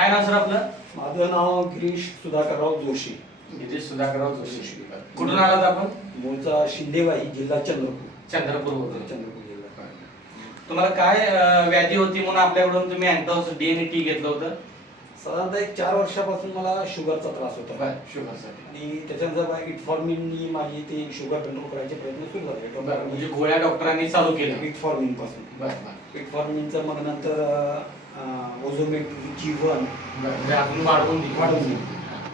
काय नाव सर आपलं? माझं नाव गिरीश सुधाकरराव जोशी. गिरीश सुधाकरराव जोशी. कुठून आलात आपण? मूळचा शिंदेवाई जिल्हा चंद्रपूर. चंद्रपूर चंद्रपूर जिल्हा. तुम्हाला काय अं, व्याधी होती म्हणून आपल्याकडून तुम्ही अँटॉक्स डीएनए टी घेतलं होतं? साधारणतः एक चार वर्षापासून मला शुगरचा त्रास होता. शुगरसाठी. आणि त्याच्यानंतर इटफॉर्मिननी माझी ते शुगर कंट्रोल करायचे प्रयत्न सुरू झाले. म्हणजे गोळ्या डॉक्टरांनी चालू केल्या इटफॉर्मिनपासून बरं बरं. इटफॉर्मिनचं मग नंतर जी वन म्हणजे अजून वाढवून दिली. वाढवून दिली.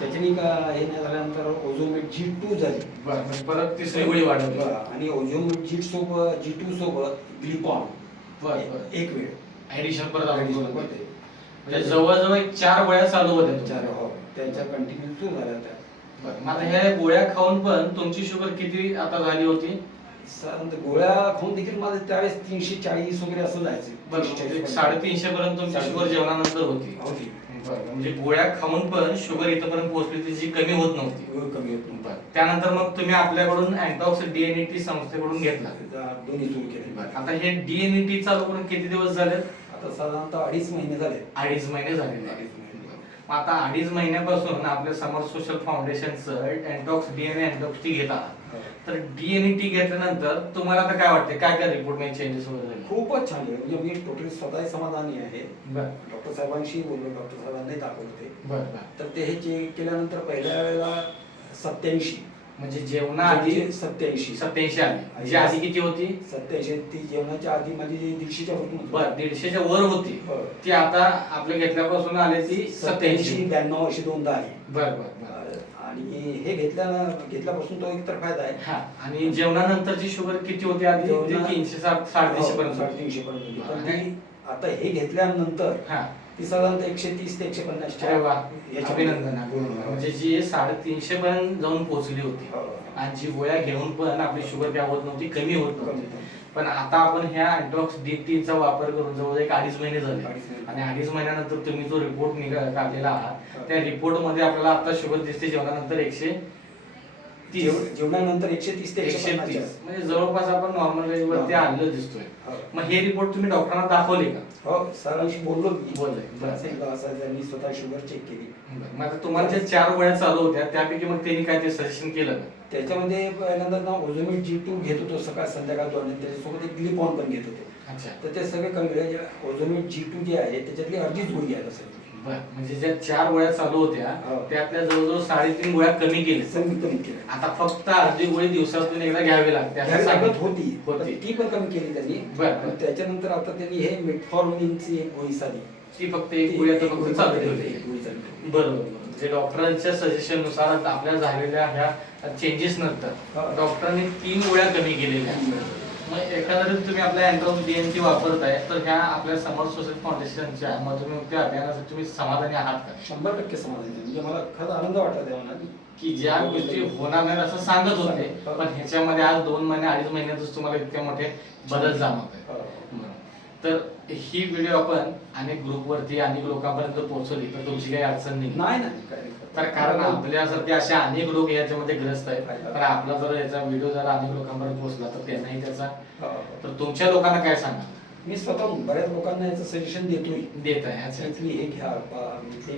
त्याच्यानी का हे नाही झाल्यानंतर ओझोमेट जी टू झाली बरं म्हणजे परत तिसरी गोळी वाढवली आणि ओझोमेट जी सोबत जी टू सोबत बरं बरं एक वेळ ऍडिशन परत. होते. म्हणजे जवळजवळ एक चार गोळ्या चालू होत्या चार. हो त्यांच्या कंटिन्यू सुरू झाल्या त्या बरं मग आता ह्या गोळ्या खाऊन पण तुमची शुगर किती आता झाली होती साधारणतः गोळ्या खाऊन देखील माझे त्यावेळेस तीनशे चाळीस वगैरे असं जायचे. म्हणजे साडेतीनशे पर्यंत शुगर जेवणानंतर होती. म्हणजे गोळ्या खाऊन पण शुगर इथपर्यंत पोहोचली होती जी कमी होत नव्हती. शुगर कमी होत नव्हतं. त्यानंतर मग तुम्ही आपल्याकडून अँटॉक्स डीएनईटी संस्थेकडून घेतला. दोन्ही सुरू केले. आता हे डीएनईटी चालू करून किती दिवस झाले आता साधारणतः अडीच महिने झाले. अडीच महिने आहेत. अडीच महिने. आता अडीच महिन्यापासून आपल्या समर सोशल फाउंडेशनचं अँटॉक्स डीएनए अँटॉक्स टी घेता. तर डीएनए टी घेतल्यानंतर तुम्हाला आता काय वाटते काय काय रिपोर्टमध्ये चेंजेस वगैरे खूपच छान आहे. म्हणजे मी टोटली स्वतः समाधानी आहे. डॉक्टर साहेबांशी बोललो. डॉक्टर साहेबांनी दाखवलं ते. तर ते हे चेक केल्यानंतर पहिल्या वेळेला सत्याऐंशी. म्हणजे जेवणाआधी सत्याऐंशी. सत्याऐंशी आली जी आधी किती होती? सत्याऐंशी. ती जेवणाच्या आधी माझी जी दीडशेच्या वरून बर दीडशेच्या वर होती. ती आता आपल्या घेतल्यापासून आली ती सत्याऐंशी. ब्याण्णव अशी दोनदा आली. बर बर आणि हे घेतल्या घेतल्यापासून तो एकतर फायदा आहे. आणि जेवणानंतरची शुगर किती होती आधी? जेवणा- तीनशे साठ साडेतीनशे पर्यंत होती. साडेतीनशे पर्यंत होती. आता हे घेतल्यानंतर हा. ती साधारणतः एकशे तीस ते एकशे पन्नास अरे वा अभिनंदन अभिनंदन. म्हणजे जी साडेतीनशे पर्यंत जाऊन पोहोचली होती हो. आणि जी गोळ्या घेऊन पण आपली शुगर काय होत नव्हती कमी होत नव्हती होत. पण आता आपण ह्या अँटॉक्स डी चा वापर करून जवळ एक अडीच महिने झाले. आणि अडीच महिन्यानंतर तुम्ही जो रिपोर्ट निघा काढलेला आहात हो. त्या रिपोर्टमध्ये आपल्याला आता शुगर दिसते जेवणानंतर एकशे तीस. जेव- जेवणानंतर एकशे तीस ते एकशे तीस. म्हणजे जवळपास आपण नॉर्मल रेंज वरती हो. आलेलं दिसतोय. हो. मग हे रिपोर्ट तुम्ही डॉक्टरांना दाखवले का? हो सरांशी बोललो मी. बोलले. बरं. असं त्यांनी स्वतः शुगर चेक केली. मग आता तुम्हाला ज्या चार गोळ्या चालू होत्या त्यापैकी मग त्यांनी काय ते सजेशन केलं का? त्याच्यामध्ये पहिल्यांदा ना ओझोमिट जी टू घेत होतो सकाळ संध्याकाळ दोन. आणि त्याच्यासोबत एक ग्लिपॉन पण घेत होतो. अच्छा. तर ते सगळे कमी ओझोमिट जी टू जे आहे त्याच्यातली अर्धीच गोळी आहे सर म्हणजे ज्या चार गोळ्या चालू होत्या हो. त्यातल्या जवळजवळ साडेतीन गोळ्या कमी केल्या कमी कमी केलं आता फक्त अर्धी गोळी दिवसातून एकदा घ्यावी लागते असं सांगितलं. होती पण होती ती पण कमी केली त्यांनी बरं. आणि त्याच्यानंतर आता त्यांनी हे मेटफॉर्मिनची एक गोळी साधी ती फक्त एक गोळी आता फक्त चालू ठेवली. बरोबर बरोबर. म्हणजे डॉक्टरांच्या सजेशननुसार आता आपल्या झालेल्या ह्या चेंजेस नंतर हा. डॉक्टरांनी तीन गोळ्या कमी केलेल्या आहेत. मग एकंदरीत तुम्ही आपल्या अँड्रॉइड डीएनटी वापरताय तर ह्या आपल्या समर सोशल फाउंडेशनच्या मधुमेह अभियानासाठी तुम्ही समाधानी आहात का शंभर टक्के समाधान आहे. म्हणजे मला खरंच आनंद वाटला ना की ज्या गोष्टी होणार नाहीत असं सांगत होते पण ह्याच्यामध्ये आज दोन महिने अडीच महिन्यातच तुम्हाला इतके मोठे बदल जाणवत हो. आहे तर ही व्हिडिओ आपण अनेक ग्रुपवरती अनेक लोकांपर्यंत पोहोचवली तर तुमची काही अडचण नाही. नाही. तर कारण आपल्यासारखे असे अनेक लोक याच्यामध्ये ग्रस्त आहेत. तर आपला जर याचा व्हिडिओ जर अनेक लोकांपर्यंत पोहोचला तर त्यांनाही त्याचा हो. तर तुमच्या लोकांना काय सांगा? मी स्वतः बऱ्याच लोकांना याचं सजेशन देतोय. देत आहे हे घ्या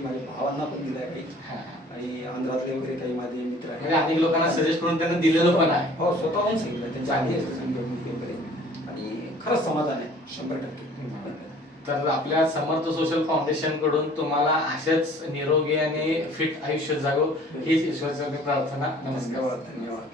माझ्या भावांना पण दिलंय काही. हा. आणि आंध्रातले वगैरे काही माझे मित्र म्हणजे अनेक लोकांना सजेस्ट करून त्यांना दिलेलं पण आहे. हो स्वतःहून सांगितलं. त्यांच्या आधी सांगितलं आणि खरंच समाधान आहे. शंभर टक्के. तर आपल्या समर्थ सोशल फाउंडेशनकडून तुम्हाला असेच निरोगी आणि फिट आयुष्य जागो हीच ईश्वराची प्रार्थना. नमस्कार धन्यवाद.